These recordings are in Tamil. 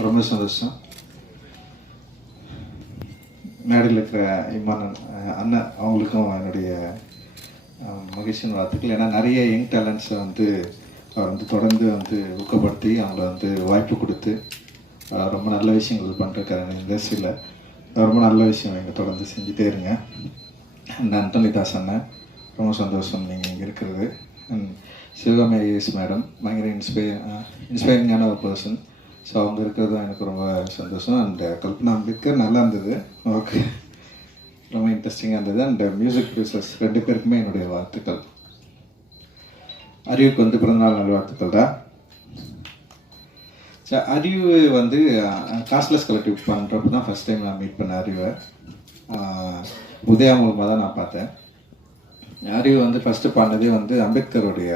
ரொம்ப சந்தோஷம். மேடையில் இருக்கிற இமான் அண்ணன் அவங்களுக்கும் என்னுடைய மகிழ்ச்சியின் வாழ்த்துக்கள். ஏன்னா நிறைய யங் டேலண்ட்ஸை வந்து அவர் வந்து தொடர்ந்து வந்து ஊக்கப்படுத்தி அவங்கள வந்து வாய்ப்பு கொடுத்து ரொம்ப நல்ல விஷயங்கள் பண்ணிருக்காரு இண்டஸ்ட்ரியில். ரொம்ப நல்ல விஷயம் நீங்கள் தொடர்ந்து செஞ்சுட்டே இருங்க. அண்ட் அந்தோனிதாஸ் அண்ணன் ரொம்ப சந்தோஷம் நீங்கள் இங்கே இருக்கிறது. அண்ட் சிவகாமி ஐஏஎஸ் மேடம் பயங்கர இன்ஸ்பைரிங்கான ஒரு பர்சன். ஸோ அவங்க இருக்கிறது எனக்கு ரொம்ப சந்தோஷம். அண்ட் கல்பனா அம்பேத்கர் நல்லா இருந்தது, ஓகே, ரொம்ப இன்ட்ரெஸ்டிங்காக இருந்தது. அண்ட் மியூசிக் ப்ரொடியூசர்ஸ் 2 பேருக்குமே என்னுடைய வாழ்த்துக்கள். அறிவுக்கு வந்து பிறந்தநாள் நல்வாழ்த்துக்கள் தான். அறிவு வந்து காஸ்ட்லெஸ் கலெக்டிவ் பண்ணுறப்ப தான் ஃபஸ்ட் டைம் நான் மீட் பண்ண அறிவை உதயா மூலமாக தான் நான் பார்த்தேன். அறிவு வந்து ஃபஸ்ட்டு பாடினதே வந்து அம்பேத்கருடைய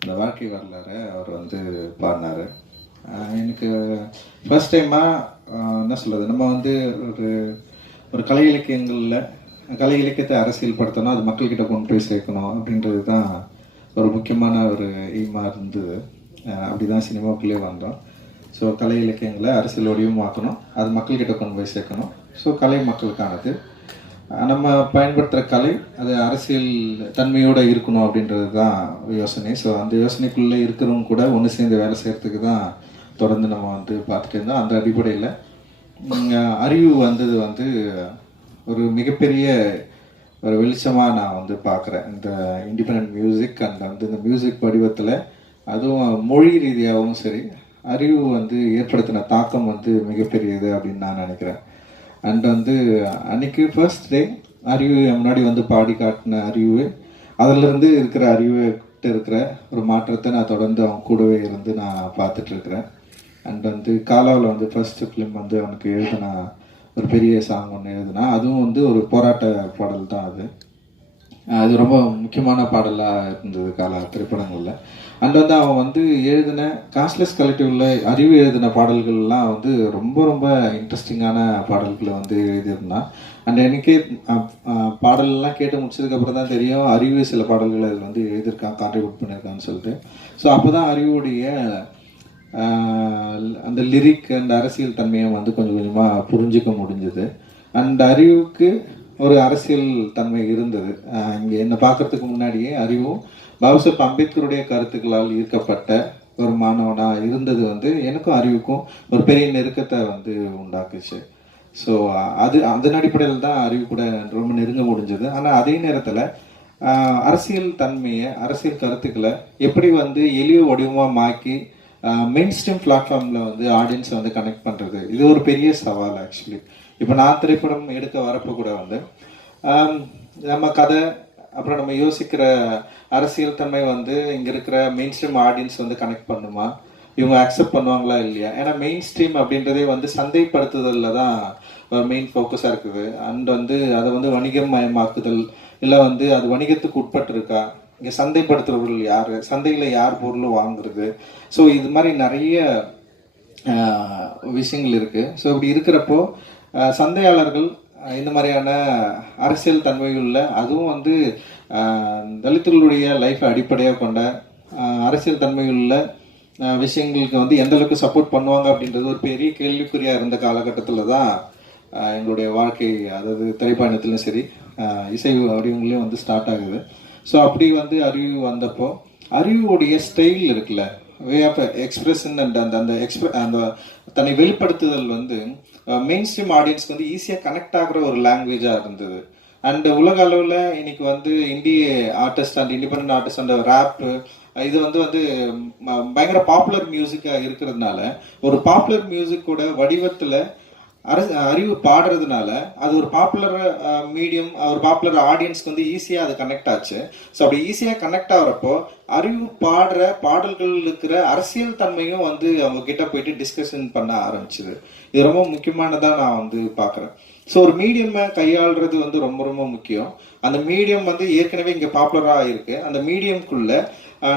அந்த வாழ்க்கை வரலாறு அவர் வந்து பாடினார். எனக்கு ஃபர்ஸ்ட் டைமாக என்ன சொல்கிறது, நம்ம வந்து ஒரு கலை இலக்கியத்தை அரசியல் படுத்தணும், அது மக்கள்கிட்ட கொண்டு போய் சேர்க்கணும் அப்படின்றது தான் ஒரு முக்கியமான ஒரு எய்மாக இருந்தது. அப்படி தான் சினிமாவுக்குள்ளே வந்தோம். ஸோ கலை இலக்கியங்களை அரசியல் வடிவமாக்கணும், அது மக்கள்கிட்ட கொண்டு போய் சேர்க்கணும். ஸோ கலை மக்களுக்கானது, நம்ம பயன்படுத்துகிற கலை அது அரசியல் தன்மையோடு இருக்கணும் அப்படின்றது தான் யோசனை. ஸோ அந்த யோசனைக்குள்ளே இருக்கிறவங்க கூட ஒன்று சேர்ந்து வேலை செய்கிறதுக்கு தான் தொடர்ந்து நம்ம வந்து பார்த்துட்டு இருந்தோம். அந்த அடிப்படையில் அறிவு வந்தது வந்து ஒரு மிகப்பெரிய ஒரு வெளிச்சமாக நான் வந்து பார்க்குறேன். இந்த இண்டிபெண்ட் மியூசிக் அண்ட் வந்து இந்த மியூசிக் வடிவத்தில், அதுவும் மொழி ரீதியாகவும் சரி, அறிவு வந்து ஏற்படுத்தின தாக்கம் வந்து மிகப்பெரியது அப்படின்னு நான் நினைக்கிறேன். அண்ட் வந்து அன்றைக்கி ஃபர்ஸ்ட் டே அறிவு முன்னாடி வந்து பாடி காட்டின அறிவு, அதிலிருந்து இருக்கிற அறிவுகிட்ட இருக்கிற ஒரு மாற்றத்தை நான் தொடர்ந்து அவங்க கூடவே இருந்து நான் பார்த்துட்ருக்குறேன். அண்ட் வந்து காலாவில் வந்து ஃபர்ஸ்ட் ஃபிலிம் வந்து அவனுக்கு எழுதினா ஒரு பெரிய சாங் ஒன்று எழுதுனா, அதுவும் வந்து ஒரு போராட்ட பாடல் தான். அது ரொம்ப முக்கியமான பாடலாக இருந்தது காலா திரைப்படங்களில். அண்ட் வந்து அவன் வந்து எழுதின காஸ்ட்லெஸ் கலெக்டிவில் அறிவு எழுதின பாடல்கள்லாம் வந்து ரொம்ப ரொம்ப இன்ட்ரெஸ்டிங்கான பாடல்களை வந்து எழுதியிருந்தான். அண்ட் எனக்கே பாடல்லாம் கேட்டு முடிச்சதுக்கப்புறம் தான் தெரியும் அறிவு சில பாடல்கள் அதில் வந்து எழுதியிருக்கான், கான்ட்ரிபியூட் பண்ணியிருக்கான்னு சொல்லிட்டு. ஸோ அப்போ தான் அறிவுடைய அந்த லிரிக் அண்ட் அரசியல் தன்மையை வந்து கொஞ்சம் கொஞ்சமாக புரிஞ்சிக்க முடிஞ்சது. அண்ட் அறிவுக்கு ஒரு அரசியல் தன்மை இருந்தது. இங்கே என்னை பார்க்கறதுக்கு முன்னாடியே அறிவும் பாபாசாஹேப் அம்பேத்கருடைய கருத்துக்களால் ஈர்க்கப்பட்ட ஒரு மாணவனாக இருந்தது வந்து எனக்கும் அறிவுக்கும் ஒரு பெரிய நெருக்கத்தை வந்து உண்டாக்குச்சு. ஸோ அதன் அடிப்படையில் தான் அறிவு கூட ரொம்ப நெருங்க முடிஞ்சது. ஆனால் அதே நேரத்தில் அரசியல் தன்மையை, அரசியல் கருத்துக்களை எப்படி வந்து எளிய வடிவமாக மாக்கி மெயின் ஸ்ட்ரீம் பிளாட்ஃபார்மில் வந்து ஆடியன்ஸை வந்து கனெக்ட் பண்ணுறது, இது ஒரு பெரிய சவால் ஆக்சுவலி. இப்போ நான் திரைப்படம் எடுக்க வரப்போ கூட வந்து நம்ம கதை, அப்புறம் நம்ம யோசிக்கிற அரசியல் தன்மை வந்து இங்கே இருக்கிற மெயின் ஸ்ட்ரீம் ஆடியன்ஸ் வந்து கனெக்ட் பண்ணுமா, இவங்க அக்செப்ட் பண்ணுவாங்களா இல்லையா. ஏன்னா மெயின் ஸ்ட்ரீம் அப்படின்றதே வந்து சந்தைப்படுத்துதலில் தான் ஒரு மெயின் ஃபோக்கஸாக இருக்குது. அண்ட் வந்து அதை வந்து வணிகமயமாக்குதல், இல்லை வந்து அது வணிகத்துக்கு உட்பட்டு இருக்கா, இங்கே சந்தைப்படுத்துறவர்கள் யார், சந்தையில் யார் பொருள் வாங்குறது. ஸோ இது மாதிரி நிறைய விஷயங்கள் இருக்குது. ஸோ இப்படி இருக்கிறப்போ சந்தையாளர்கள் இந்த மாதிரியான அரசியல் தன்மைகளில், அதுவும் வந்து தலித்துகளுடைய லைஃப்பை அடிப்படையாக கொண்ட அரசியல் தன்மைகளில் விஷயங்களுக்கு வந்து எந்த அளவுக்கு சப்போர்ட் பண்ணுவாங்க அப்படின்றது ஒரு பெரிய கேள்விக்குறியாக இருந்த காலகட்டத்தில் தான் எங்களுடைய வாழ்க்கை, அதாவது திரைப்பயணத்துலையும் சரி இசை வடிவங்களையும் வந்து ஸ்டார்ட் ஆகுது. ஸோ அப்படி வந்து அறிவு வந்தப்போ அறிவுடைய ஸ்டைல் இருக்குல்ல, வே ஆஃப் எக்ஸ்பிரஷன் அண்ட் அந்த தன்னை வெளிப்படுத்துதல் வந்து மெயின் ஸ்ட்ரீம் ஆடியன்ஸ்க்கு வந்து ஈஸியாக கனெக்ட் ஆகிற ஒரு லாங்குவேஜாக இருந்தது. அண்ட் உலக அளவில் இன்னைக்கு வந்து இந்திய artist and independent artist and wrap, இது வந்து பயங்கர பாப்புலர் மியூசிக்காக இருக்கிறதுனால, ஒரு பாப்புலர் மியூசிக்கோட வடிவத்தில் அறிவு பாடுறதுனால அது ஒரு பாப்புலர் மீடியம், ஒரு பாப்புலர் ஆடியன்ஸ்க்கு வந்து ஈஸியாக அது கனெக்ட் ஆச்சு. ஸோ அப்படி ஈஸியாக கனெக்ட் ஆகிறப்போ அறிவு பாடுற பாடல்கள் இருக்கிற அரசியல் தன்மையும் வந்து அவங்க கிட்ட போயிட்டு டிஸ்கஷன் பண்ண ஆரம்பிச்சுது. இது ரொம்ப முக்கியமானதாக நான் வந்து பார்க்குறேன். ஸோ ஒரு மீடியமை கையாளுறது வந்து ரொம்ப ரொம்ப முக்கியம். அந்த மீடியம் வந்து ஏற்கனவே இங்கே பாப்புலராக இருக்கு. அந்த மீடியம்குள்ள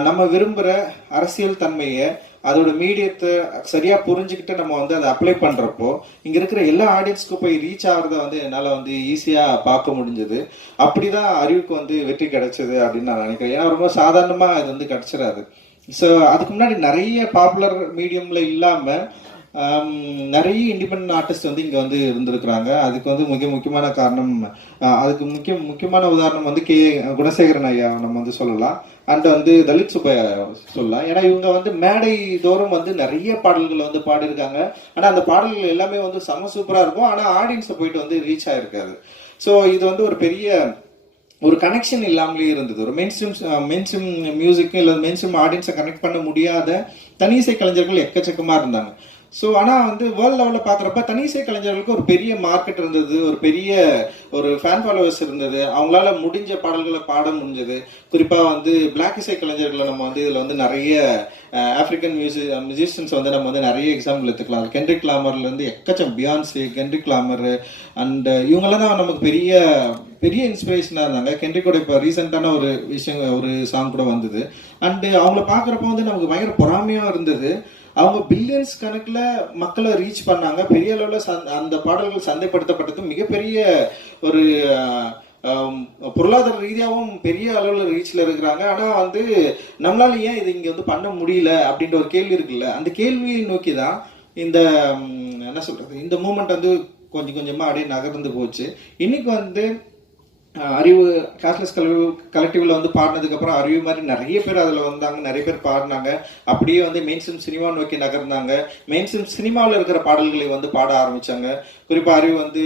நம்ம விரும்புகிற அரசியல் தன்மையை, அதோட மீடியத்தை சரியா புரிஞ்சுக்கிட்டு நம்ம வந்து அதை அப்ளை பண்றப்போ இங்க இருக்கிற எல்லா ஆடியன்ஸ்க்கும் போய் ரீச் ஆகிறத வந்து என்னால வந்து ஈஸியா பார்க்க முடிஞ்சது. அப்படிதான் அறிவுக்கு வந்து வெற்றி கிடைச்சது அப்படின்னு நான் நினைக்கிறேன். ஏன்னா ரொம்ப சாதாரணமா அது வந்து கிடைச்சிடாது. ஸோ அதுக்கு முன்னாடி நிறைய பாப்புலர் மீடியம்ல இல்லாம நிறைய இண்டிபெண்ட் ஆர்டிஸ்ட் வந்து இங்கே வந்து இருந்திருக்கிறாங்க. அதுக்கு வந்து முக்கியமான காரணம், அதுக்கு முக்கியமான உதாரணம் வந்து குணசேகரன் ஐயா நம்ம வந்து சொல்லலாம். அண்ட் வந்து தலித் சுப்பையா சொல்லலாம். ஏன்னா இவங்க வந்து மேடை தோறும் வந்து நிறைய பாடல்கள் வந்து பாடியிருக்காங்க. ஆனால் அந்த பாடல்கள் எல்லாமே வந்து செம சூப்பராக இருக்கும். ஆனால் ஆடியன்ஸை போயிட்டு வந்து ரீச் ஆகிருக்காது. ஸோ இது வந்து ஒரு பெரிய ஒரு கனெக்ஷன் இல்லாமலே இருந்தது. ஒரு மெயின்ஸ்ட்ரீம் மியூசிக்கு இல்லை மெயின்ஸ்ட்ரீம் ஆடியன்ஸை கனெக்ட் பண்ண முடியாத தனிசை கலைஞர்கள் எக்கச்சக்கமாக இருந்தாங்க. ஸோ ஆனால் வந்து வேர்ல்டு லெவலில் பார்க்குறப்ப தனிசை கலைஞர்களுக்கு ஒரு பெரிய மார்க்கெட் இருந்தது, ஒரு பெரிய ஒரு ஃபேன் ஃபாலோவர்ஸ் இருந்தது, அவங்களால முடிஞ்ச பாடல்களை பாட முடிஞ்சது. குறிப்பாக வந்து பிளாக் இசை கலைஞர்களை நம்ம வந்து இதில் வந்து நிறைய ஆப்பிரிக்கன் மியூசிஷியன்ஸ் வந்து நம்ம வந்து நிறைய எக்ஸாம்பிள் எடுத்துக்கலாம். கென்ட்ரிக் லாமர்லேருந்து எக்கச்சம் பியான்ஸே, கென்ட்ரிக் லாமர் அண்ட் இவங்கெல்லாம் தான் நமக்கு பெரிய பெரிய இன்ஸ்பிரேஷனாக இருந்தாங்க. கென்ட்ரிக்கோட இப்போ ரீசெண்டான ஒரு விஷயம், ஒரு சாங் கூட வந்தது. அண்டு அவங்கள பார்க்குறப்ப வந்து நமக்கு பயங்கர பொறாமையாக இருந்தது. அவங்க பில்லியன்ஸ் கணக்கில் மக்களை ரீச் பண்ணாங்க. பெரிய அளவில் அந்த பாடல்கள் சந்தைப்படுத்தப்பட்டது. மிகப்பெரிய ஒரு பொருளாதார ரீதியாகவும் பெரிய அளவில் ரீச்சில் இருக்கிறாங்க. ஆனால் வந்து நம்மளால ஏன் இது இங்கே வந்து பண்ண முடியல அப்படின்ற ஒரு கேள்வி இருக்குல்ல, அந்த கேள்வியை நோக்கி தான் இந்த என்ன சொல்கிறது, இந்த மூமெண்ட் வந்து கொஞ்சம் கொஞ்சமாக அப்படியே நகர்ந்து போச்சு. இன்னைக்கு வந்து அறிவு கேஷ்லெஸ் கலெக்டிவ்ல வந்து பாடினதுக்கப்புறம் அறிவு மாதிரி நிறைய பேர் அதில் வந்தாங்க, நிறைய பேர் பாடினாங்க. அப்படியே வந்து மெயின் ஸ்ட்ரீம் சினிமா நோக்கி நகர்ந்தாங்க. மெயின் ஸ்ட்ரீம் சினிமாவில் இருக்கிற பாடல்களை வந்து பாட ஆரம்பித்தாங்க. குறிப்பாக அறிவு வந்து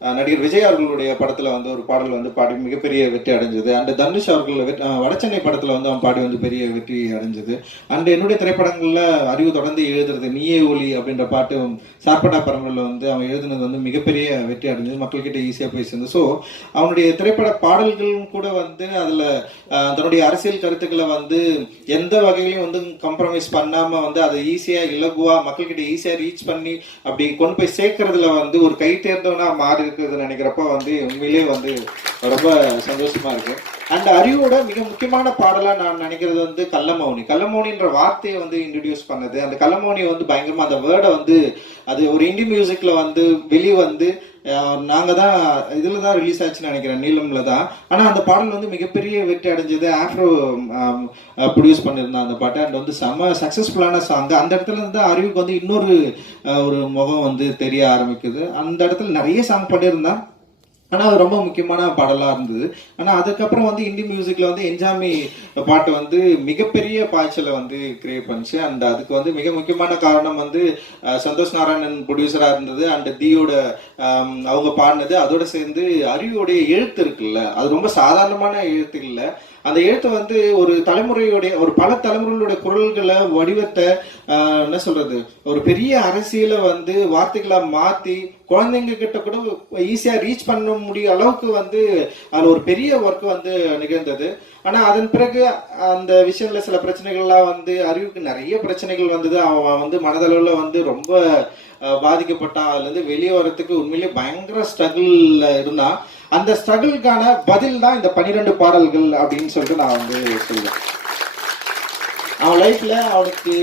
நடிகர் விஜய் அவர்களுடைய படத்துல வந்து ஒரு பாடல் வந்து பாடி மிகப்பெரிய வெற்றி அடைஞ்சது. அண்ட் தனுஷ் அவர்கள் வடச்சென்னை படத்துல வந்து அவன் பாடி வந்து பெரிய வெற்றி அடைஞ்சது. அண்ட் என்னுடைய திரைப்படங்கள்ல அறிவு தொடர்ந்து எழுதுறது நீயே ஒலி அப்படின்ற பாட்டு சார்பட்டா பரம்பரில் வந்து அவன் எழுதுனது வந்து மிகப்பெரிய வெற்றி அடைஞ்சது, மக்கள்கிட்ட ஈஸியா போய் சேர்ந்து. ஸோ அவனுடைய திரைப்பட பாடல்களும் கூட வந்து அதுல தன்னுடைய அரசியல் கருத்துக்களை வந்து எந்த வகையிலையும் வந்து கம்ப்ரமைஸ் பண்ணாம வந்து அதை ஈஸியா இலகுவா மக்கள்கிட்ட ஈஸியா ரீச் பண்ணி அப்படி கொண்டு போய் சேர்க்கறதுல வந்து ஒரு கை தேர்ந்தவனா மாறி இருக்குதுன்னு நினைக்கிறப்ப வந்து உண்மையிலேயே வந்து ரொம்ப சந்தோஷமா இருக்கு. அண்ட் அறிவோட மிக முக்கியமான பாடலா நான் நினைக்கிறது வந்து கள்ளமௌனின்ற வார்த்தையை வந்து இன்ட்ரடியூஸ் பண்ணது. அந்த கள்ளமௌனி வந்து பயங்கரமா அந்த வேர்டை வந்து அது ஒரு இந்தி மியூசிக்ல வந்து வெளியே வந்து நாங்க தான் இதுல தான் ரிலீஸ் ஆச்சுன்னு நினைக்கிறேன், நீளம்ல தான். ஆனா அந்த பாடல் வந்து மிகப்பெரிய வெற்றி அடைஞ்சது. ஆஃப்ரோ ப்ரொடியூஸ் பண்ணியிருந்தான் அந்த பாட்டு. அண்ட் வந்து செம சக்சஸ்ஃபுல்லான சாங். அந்த இடத்துல இருந்து தான் அறிவுக்கு வந்து இன்னொரு ஒரு முகம் வந்து தெரிய ஆரம்பிக்குது. அந்த இடத்துல நிறைய சாங் பண்ணியிருந்தான், ஆனால் அது ரொம்ப முக்கியமான பாடலாக இருந்தது. ஆனால் அதுக்கப்புறம் வந்து இந்தி மியூசிக்கில் வந்து என்ஜாமி பாட்டு வந்து மிகப்பெரிய பாய்ச்சலை வந்து கிரியேட் பண்ணிச்சு. அண்ட் அதுக்கு வந்து மிக முக்கியமான காரணம் வந்து சந்தோஷ் நாராயணன் ப்ரொடியூசராக இருந்தது. அண்ட் தீயோட அவங்க பாடினது. அதோட சேர்ந்து அறிவோடைய எழுத்து இருக்குல்ல, அது ரொம்ப சாதாரணமான எழுத்து இல்லை. அந்த எழுத்து வந்து ஒரு தலைமுறையுடைய ஒரு பல தலைமுறைகளுடைய குரல்களை வடிவத்தை என்ன சொல்றது, ஒரு பெரிய அரசியலை வந்து வார்த்தைகளை மாற்றி குழந்தைங்க கிட்ட கூட ஈஸியா ரீச் பண்ண முடிய அளவுக்கு வந்து அதுல ஒரு பெரிய ஒர்க் வந்து நிகழ்ந்தது. ஆனா அதன் பிறகு அந்த விஷயத்துல சில பிரச்சனைகள்லாம் வந்து அறிவுக்கு நிறைய பிரச்சனைகள் வந்தது. அவன் வந்து மனதளவுல வந்து ரொம்ப பாதிக்கப்பட்டான். அதுல இருந்து வெளியே வர்றதுக்கு உண்மையிலேயே பயங்கர ஸ்ட்ரகிள்ல இருந்தான். அந்த ஸ்ட்ரகிளுக்கான பதில் தான் இந்த 12 பாடல்கள் அப்படின்னு சொல்லிட்டு நான் வந்து சொல்லுவேன். அவன் லைஃப்ல அவனுக்கு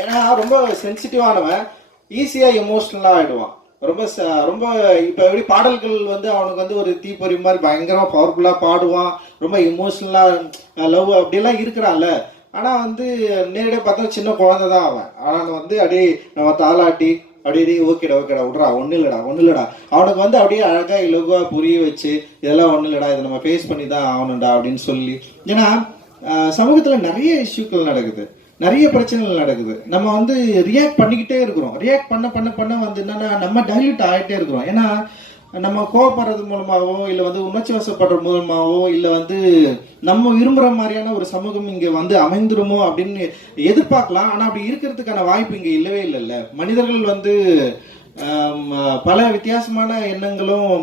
ஏன்னா ரொம்ப சென்சிட்டிவானவன், ஈஸியா எமோஷனலா ஆயிடுவான். ரொம்ப ரொம்ப இப்ப எப்படி பாடல்கள் வந்து அவனுக்கு வந்து ஒரு தீப்பொறி மாதிரி பயங்கரமா பவர்ஃபுல்லா பாடுவான், ரொம்ப எமோஷனலா லவ் அப்படியெல்லாம் இருக்கிறான்ல. ஆனா வந்து நேரடியாக பார்த்தா சின்ன குழந்தை தான் அவன். ஆனா வந்து அப்படியே நம்ம தாளாட்டி அப்படியே ஓகேடா விட்றா, ஒன்றும் இல்லடா அவனுக்கு வந்து அப்படியே அழகா இலகுவா புரிய வச்சு இதெல்லாம் ஒன்றும் இல்லடா, இதை நம்ம ஃபேஸ் பண்ணி தான் ஆகணும்டா அப்படின்னு சொல்லி. ஏன்னா சமூகத்துல நிறைய இஷ்யூக்கள் நடக்குது, நிறைய பிரச்சனைகள் நடக்குது. நம்ம வந்து ரியாக்ட் பண்ணிக்கிட்டே இருக்கிறோம். ரியாக்ட் பண்ண வந்து என்னன்னா நம்ம டைல்யூட் ஆகிட்டே இருக்கிறோம். ஏன்னா நம்ம கோவப்படுறது மூலமாகவோ இல்லை வந்து உணர்ச்சி வசப்படுற மூலமாகவோ இல்லை வந்து நம்ம விரும்புகிற மாதிரியான ஒரு சமூகம் இங்கே வந்து அமைந்துருமோ அப்படின்னு எதிர்பார்க்கலாம். ஆனால் அப்படி இருக்கிறதுக்கான வாய்ப்பு இங்கே இல்லவே இல்லைல்ல. மனிதர்கள் வந்து பல வித்தியாசமான எண்ணங்களும்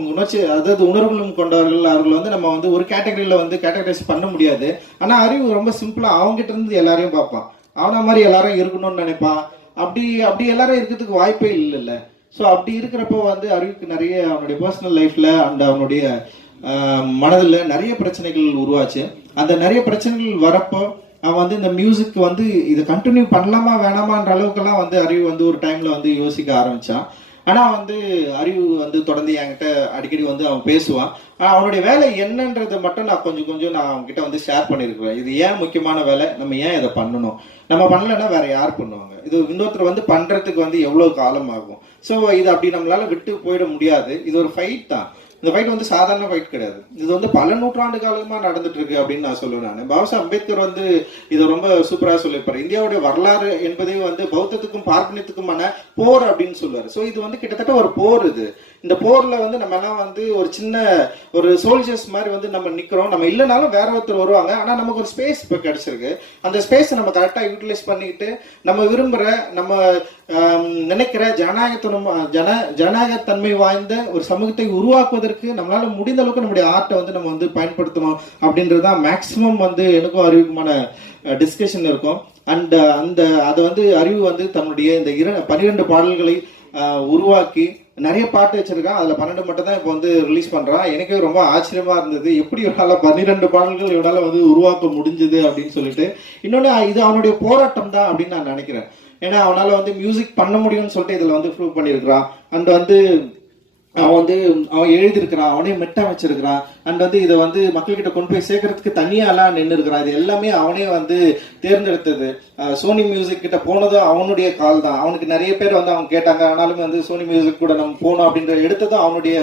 அதாவது உணர்வுகளும் கொண்டவர்கள். அவர்கள் வந்து நம்ம வந்து ஒரு கேட்டகரியில் வந்து கேட்டகரைஸ் பண்ண முடியாது. ஆனால் அறிவு ரொம்ப சிம்பிளாக அவங்ககிட்ட இருந்து எல்லாரையும் பார்ப்பான். அவனை மாதிரி எல்லாரும் இருக்கணும்னு நினைப்பான். அப்படி எல்லாரும் இருக்கிறதுக்கு வாய்ப்பே இல்லைல்ல. ஸோ அப்படி இருக்கிறப்போ வந்து அறிவுக்கு நிறைய அவனுடைய பர்சனல் லைஃப்ல அண்ட் அவனுடைய மனதில் நிறைய பிரச்சனைகள் உருவாச்சு. அந்த நிறைய பிரச்சனைகள் வரப்போ அவன் வந்து இந்த மியூசிக் வந்து இதை கண்டினியூ பண்ணலாமா வேணாமான்ற அளவுக்கெல்லாம் வந்து அறிவு வந்து ஒரு டைம்ல வந்து யோசிக்க ஆரம்பிச்சான். ஆனால் வந்து அறிவு வந்து தொடர்ந்து என்கிட்ட அடிக்கடி வந்து அவன் பேசுவான். அவனுடைய வேலை என்னன்றதை மட்டும் நான் கொஞ்சம் நான் அவன்கிட்ட வந்து ஷேர் பண்ணியிருக்கிறேன். இது ஏன் முக்கியமான வேலை, நம்ம ஏன் இதை பண்ணணும், நம்ம பண்ணலைன்னா வேற யார் பண்ணுவாங்க, இது இன்னொருத்தர் வந்து பண்றதுக்கு வந்து எவ்வளவு காலம் ஆகும். ஸோ இது அப்படி நம்மளால விட்டு போயிட முடியாது. இது ஒரு ஃபைட் தான். இந்த ஃபைட் வந்து சாதாரண ஃபைட் கிடையாது. இது வந்து பல நூற்றாண்டு காலமா நடந்துட்டு இருக்கு அப்படின்னு நான் சொல்லுவேன். நான் பாபா அம்பேத்கர் வந்து இதை ரொம்ப சூப்பரா சொல்லியிருப்பாரு. இந்தியாவுடைய வரலாறு என்பதே வந்து பௌத்தத்துக்கும் பார்ப்பனியத்துக்குமான போர் அப்படின்னு சொல்லுவாரு. ஸோ இது வந்து கிட்டத்தட்ட ஒரு போர். இது இந்த போர்ல வந்து நம்ம எல்லாம் வந்து ஒரு சின்ன ஒரு சோல்ஜர்ஸ் மாதிரி வந்து நம்ம நிக்கிறோம். நம்ம இல்லைனாலும் வேற ஒருத்தர் வருவாங்க. ஆனா நமக்கு ஒரு ஸ்பேஸ் இப்போ கிடைச்சிருக்கு. அந்த ஸ்பேஸை நம்ம கரெக்டா யூட்டிலைஸ் பண்ணிக்கிட்டு நம்ம விரும்புற நம்ம நினைக்கிற ஜனநாயகத்தன்மை வாய்ந்த ஒரு சமூகத்தை உருவாக்குவதற்கு நம்மளால முடிந்த அளவுக்கு நம்முடைய ஆர்ட்டை வந்து நம்ம வந்து பயன்படுத்தணும் அப்படின்றதுதான் மேக்சிமம் வந்து எனக்கும் அறிவுக்குமான டிஸ்கஷன் இருக்கும். அண்ட் அதை வந்து அறிவு வந்து தன்னுடைய இந்த 12 பாடல்களை உருவாக்கி நிறைய பாட்டு வச்சிருக்கான். அதுல 12 மட்டும் தான் இப்போ வந்து ரிலீஸ் பண்றான். எனக்கே ரொம்ப ஆச்சரியமா இருந்தது, எப்படி இவனால 12 பாடல்கள் இவனால வந்து உருவாக்க முடிஞ்சது அப்படின்னு சொல்லிட்டு. இன்னொன்னு இது அவனுடைய போராட்டம் தான் அப்படின்னு நான் நினைக்கிறேன். ஏன்னா அவனால வந்து மியூசிக் பண்ண முடியும்னு சொல்லிட்டு இதுல வந்து ப்ரூவ் பண்ணியிருக்கிறான். அண்ட் வந்து அவன் எழுதியிருக்கிறான், அவனே மெட்டா வச்சிருக்கிறான். அண்ட் வந்து இதை வந்து மக்கள்கிட்ட கொண்டு போய் சேர்க்கறதுக்கு தனியாலாம் நின்று இருக்கிறான். இது எல்லாமே அவனே வந்து தேர்ந்தெடுத்தது. சோனி மியூசிக் கிட்ட போனதும் அவனுடைய கால் தான். அவனுக்கு நிறைய பேர் வந்து அவங்க கேட்டாங்க, ஆனாலுமே வந்து சோனி மியூசிக் கூட நம்ம போனோம் அப்படின்ற எடுத்ததும் அவனுடைய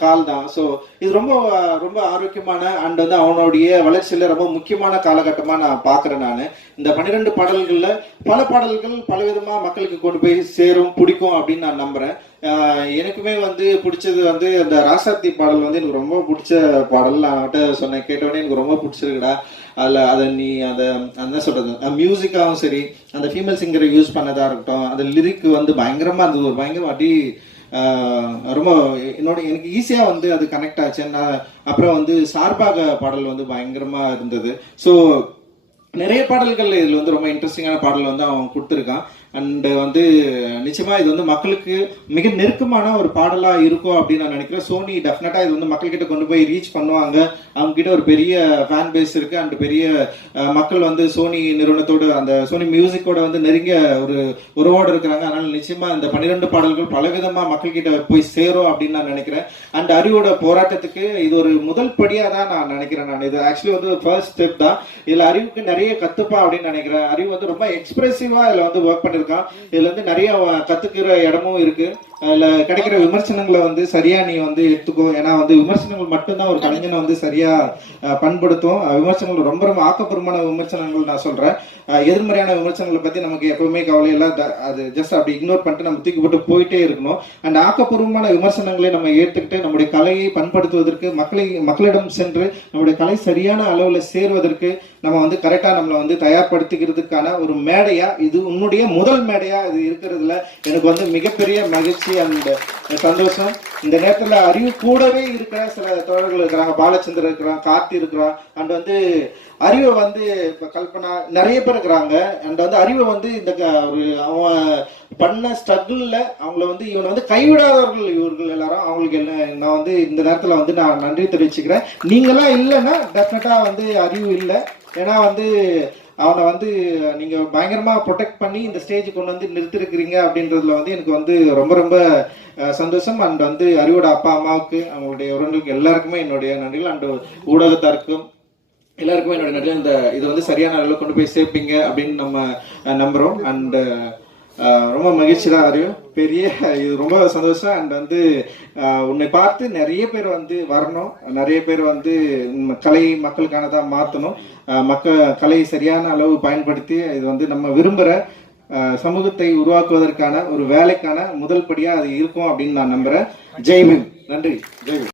கால் தான். ஸோ இது ரொம்ப ரொம்ப ஆரோக்கியமான அண்ட் வந்து அவனுடைய வளர்ச்சியில ரொம்ப முக்கியமான காலகட்டமா நான் பாக்குறேன். நான் இந்த 12 பாடல்கள்ல பல பாடல்கள் பலவிதமா மக்களுக்கு கொண்டு போய் சேரும், பிடிக்கும் அப்படின்னு நான் நம்புறேன். எனக்குமே வந்து பிடிச்சது வந்து அந்த ராசாத்தி பாடல் வந்து எனக்கு ரொம்ப பிடிச்ச பாடல். நான் சொன்னேன், கேட்டவொடனே எனக்கு ரொம்ப பிடிச்சிருக்குடா. அதை நீ என்ன சொல்றது, மியூசிக்காவும் சரி, அந்த ஃபீமேல் சிங்கரை யூஸ் பண்ணதா இருக்கட்டும், அந்த லிரிக் வந்து பயங்கரமா இருந்தது. ஒரு பயங்கரமா அடி ரொம்ப எனக்கு ஈஸியா வந்து அது கனெக்ட் ஆச்சு. அப்புறம் வந்து சார்பாக பாடல் வந்து பயங்கரமா இருந்தது. ஸோ நிறைய பாடல்கள் இதுல வந்து ரொம்ப இன்ட்ரெஸ்டிங்கான பாடல் வந்து அவன் கொடுத்துருக்கான். அண்ட் வந்து நிச்சயமா இது வந்து மக்களுக்கு மிக நெருக்கமான ஒரு பாடலா இருக்கும் அப்படின்னு நான் நினைக்கிறேன். சோனி டெஃபினட்டா இது வந்து மக்கள்கிட்ட கொண்டு போய் ரீச் பண்ணுவாங்க. அவங்க கிட்ட ஒரு பெரிய ஃபேன் பேஸ் இருக்கு. அண்ட் பெரிய மக்கள் வந்து சோனி நிறுவனத்தோடு அந்த சோனி மியூசிக்கோட வந்து நெருங்கிய ஒரு உறவோடு இருக்கிறாங்க. அதனால நிச்சயமா இந்த 12 பாடல்கள் பலவிதமா மக்கள் கிட்ட போய் சேரும் அப்படின்னு நான் நினைக்கிறேன். அண்ட் அறிவோட போராட்டத்துக்கு இது ஒரு முதல் படியா தான் நான் நினைக்கிறேன். நான் இது ஆக்சுவலி வந்து ஃபர்ஸ்ட் ஸ்டெப் தான். இதுல அறிவுக்கு நிறைய கத்துப்பா அப்படின்னு நினைக்கிறேன். அறிவு வந்து ரொம்ப எக்ஸ்பிரசிவா இதுல வந்து ஒர்க் பண்ணிருக்கான். இதுல வந்து நிறைய கத்துக்கிற இடமும் இருக்கு. அதுல கிடைக்கிற விமர்சனங்களை வந்து சரியா நீ வந்து எடுத்துக்கோ. ஏன்னா வந்து விமர்சனங்கள் மட்டும்தான் ஒரு கலைஞனை வந்து சரியா பண்படுத்தும். விமர்சனங்கள் ரொம்ப ரொம்ப ஆக்கப்பூர்வமான விமர்சனங்கள் நான் சொல்றேன். எதிர்மறையான விமர்சனங்களை பத்தி நமக்கு எப்பவுமே கவலை இல்லை. அது ஜஸ்ட் அப்படி இக்னோர் பண்ணிட்டு நம்ம தூக்கி போட்டு போயிட்டே இருக்கணும். அண்ட் ஆக்கப்பூர்வமான விமர்சனங்களை நம்ம ஏற்றுக்கிட்டு நம்முடைய கலையை பண்படுத்துவதற்கு, மக்களிடம் சென்று நம்முடைய கலை சரியான அளவுல சேர்வதற்கு நம்ம வந்து கரெக்டா நம்மளை வந்து தயார்படுத்திக்கிறதுக்கான ஒரு மேடையா, இது உன்னுடைய முதல் மேடையா இது இருக்கிறதுல எனக்கு வந்து மிகப்பெரிய மகிழ்ச்சி அண்ட் சந்தோஷம். இந்த நேரத்துல அறிவு கூடவே இருக்கிற சில தோழர்கள் இருக்கிறாங்க. பாலச்சந்திரன் இருக்கிறான், கார்த்தி இருக்கிறான். அண்ட் வந்து அறிவை வந்து இப்ப கல்பனா நிறைய பேர் இருக்கிறாங்க. அண்ட் வந்து அறிவை வந்து இந்த ஒரு அவன் பண்ண ஸ்ட்ரகிள்ல அவங்கள வந்து இவனை வந்து கைவிடாதவர்கள் இவர்கள் எல்லாரும். அவங்களுக்கு என்ன நான் வந்து இந்த நேரத்துல வந்து நான் நன்றி தெரிவிச்சுக்கிறேன். நீங்களாம் இல்லைன்னா டெஃபினட்டா வந்து அறிவு இல்லை. ஏன்னா வந்து அவனை வந்து நீங்க பயங்கரமா ப்ரொடெக்ட் பண்ணி இந்த ஸ்டேஜ் கொண்டு வந்து நிறுத்திருக்கிறீங்க அப்படின்றதுல வந்து எனக்கு வந்து ரொம்ப ரொம்ப சந்தோஷம். அண்ட் வந்து அறிவோட அப்பா அம்மாவுக்கு, அவங்களுடைய உறவுகளுக்கு எல்லாருக்குமே என்னுடைய நன்றிகள். அண்ட் ஊடகத்தாருக்கும் எல்லாருக்குமே என்னுடைய நன்றி. இந்த இதை வந்து சரியான அளவில் கொண்டு போய் சேர்ப்பீங்க அப்படின்னு நம்ம நம்புறோம். அண்ட் ரொம்ப மகிழ்ச்சி தான் அறிவு, பெரிய இது ரொம்ப சந்தோஷம். அண்ட் வந்து உன்னை பார்த்து நிறைய பேர் வந்து வரணும், நிறைய பேர் வந்து கலை மக்களுக்கானதா மாற்றணும். கலை சரியான அளவு பயன்படுத்தி இது வந்து நம்ம விரும்புகிற சமூகத்தை உருவாக்குவதற்கான ஒரு வேலைக்கான முதல் படியா அது இருக்கும் அப்படின்னு நான் நம்புறேன். ஜெய்பீம். நன்றி. ஜெய்பீம்.